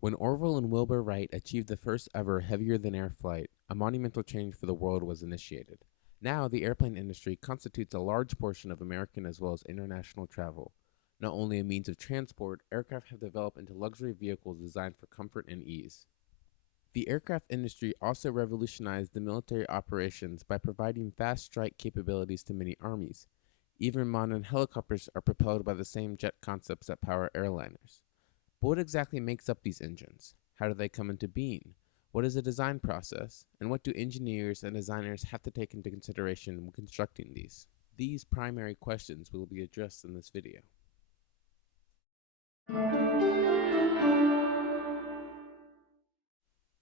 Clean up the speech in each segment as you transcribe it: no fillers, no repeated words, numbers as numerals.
When Orville and Wilbur Wright achieved the first ever heavier-than-air flight, a monumental change for the world was initiated. Now, the airplane industry constitutes a large portion of American as well as international travel. Not only a means of transport, aircraft have developed into luxury vehicles designed for comfort and ease. The aircraft industry also revolutionized the military operations by providing fast strike capabilities to many armies. Even modern helicopters are propelled by the same jet concepts that power airliners. But what exactly makes up these engines? How do they come into being? What is the design process? And what do engineers and designers have to take into consideration when constructing these? These primary questions will be addressed in this video.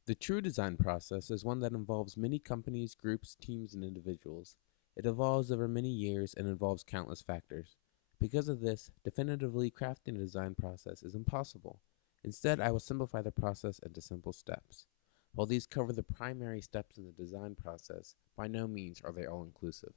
The true design process is one that involves many companies, groups, teams, and individuals. It evolves over many years and involves countless factors. Because of this, definitively crafting a design process is impossible. Instead, I will simplify the process into simple steps. While these cover the primary steps in the design process, by no means are they all inclusive.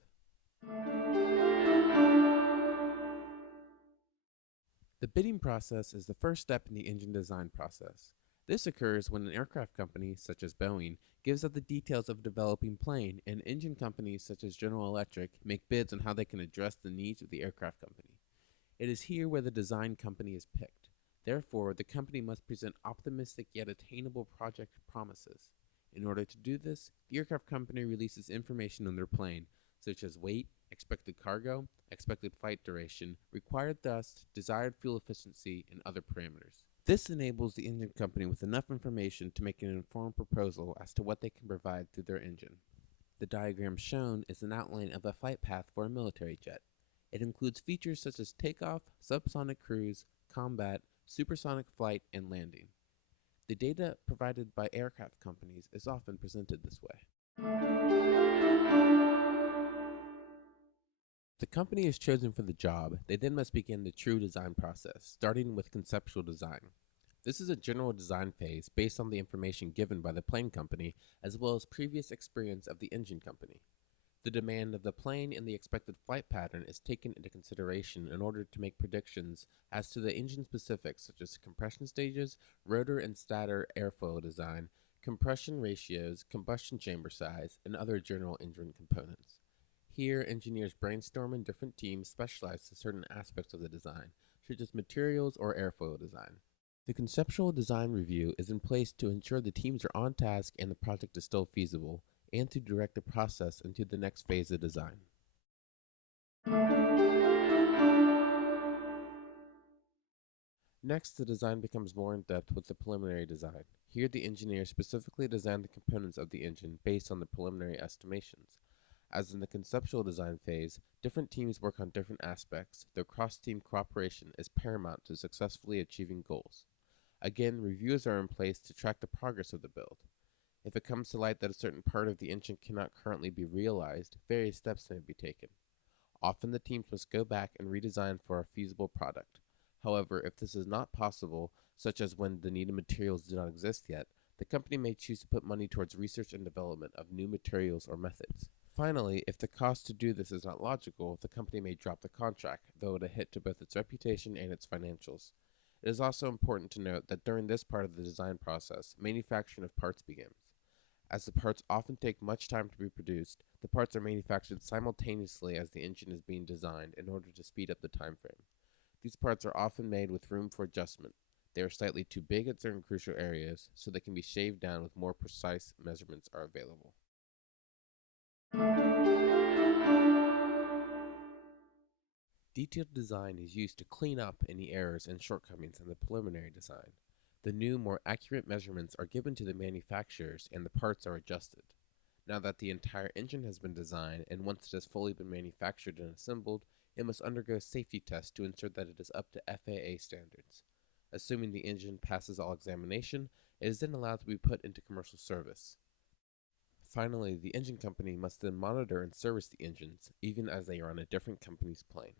The bidding process is the first step in the engine design process. This occurs when an aircraft company, such as Boeing, gives out the details of a developing plane, and engine companies, such as General Electric, make bids on how they can address the needs of the aircraft company. It is here where the design company is picked. Therefore, the company must present optimistic yet attainable project promises. In order to do this, the aircraft company releases information on their plane, such as weight, expected cargo, expected flight duration, required thrust, desired fuel efficiency, and other parameters. This enables the engine company with enough information to make an informed proposal as to what they can provide through their engine. The diagram shown is an outline of a flight path for a military jet. It includes features such as takeoff, subsonic cruise, combat, supersonic flight, and landing. The data provided by aircraft companies is often presented this way. The company is chosen for the job. They then must begin the true design process, starting with conceptual design. This is a general design phase based on the information given by the plane company as well as previous experience of the engine company. The demand of the plane and the expected flight pattern is taken into consideration in order to make predictions as to the engine specifics such as compression stages, rotor and stator airfoil design, compression ratios, combustion chamber size, and other general engine components. Here, engineers brainstorm in different teams specialized in certain aspects of the design, such as materials or airfoil design. The conceptual design review is in place to ensure the teams are on task and the project is still feasible, and to direct the process into the next phase of design. Next, the design becomes more in-depth with the preliminary design. Here, the engineer specifically designed the components of the engine based on the preliminary estimations. As in the conceptual design phase, different teams work on different aspects, though cross-team cooperation is paramount to successfully achieving goals. Again, reviews are in place to track the progress of the build. If it comes to light that a certain part of the engine cannot currently be realized, various steps may be taken. Often the teams must go back and redesign for a feasible product. However, if this is not possible, such as when the needed materials do not exist yet, the company may choose to put money towards research and development of new materials or methods. Finally, if the cost to do this is not logical, the company may drop the contract, though at a hit to both its reputation and its financials. It is also important to note that during this part of the design process, manufacturing of parts begins. As the parts often take much time to be produced, the parts are manufactured simultaneously as the engine is being designed in order to speed up the time frame. These parts are often made with room for adjustment. They are slightly too big at certain crucial areas, so they can be shaved down with more precise measurements are available. Detailed design is used to clean up any errors and shortcomings in the preliminary design. The new, more accurate measurements are given to the manufacturers and the parts are adjusted. Now that the entire engine has been designed and once it has fully been manufactured and assembled, it must undergo safety tests to ensure that it is up to FAA standards. Assuming the engine passes all examination, it is then allowed to be put into commercial service. Finally, the engine company must then monitor and service the engines, even as they are on a different company's plane.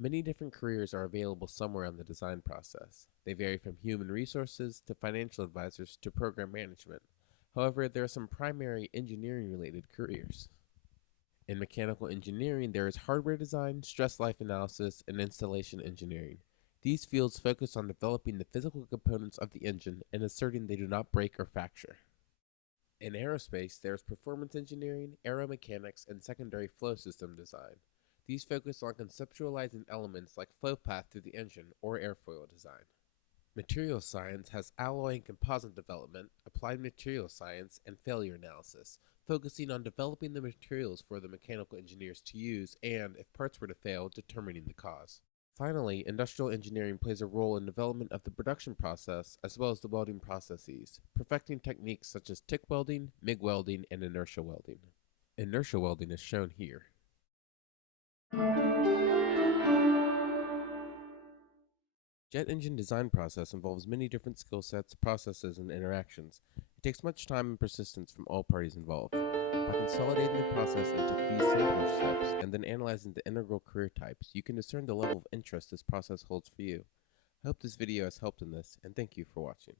Many different careers are available somewhere in the design process. They vary from human resources to financial advisors to program management. However, there are some primary engineering related careers. In mechanical engineering, there is hardware design, stress life analysis, and installation engineering. These fields focus on developing the physical components of the engine and asserting they do not break or fracture. In aerospace, there is performance engineering, aeromechanics, and secondary flow system design. These focus on conceptualizing elements like flow path through the engine or airfoil design. Materials science has alloy and composite development, applied materials science, and failure analysis, focusing on developing the materials for the mechanical engineers to use and, if parts were to fail, determining the cause. Finally, industrial engineering plays a role in development of the production process as well as the welding processes, perfecting techniques such as TIG welding, MIG welding, and inertia welding. Inertia welding is shown here. Jet engine design process involves many different skill sets, processes, and interactions. It takes much time and persistence from all parties involved. By consolidating the process into these simpler steps and then analyzing the integral career types, you can discern the level of interest this process holds for you. I hope this video has helped in this, and thank you for watching.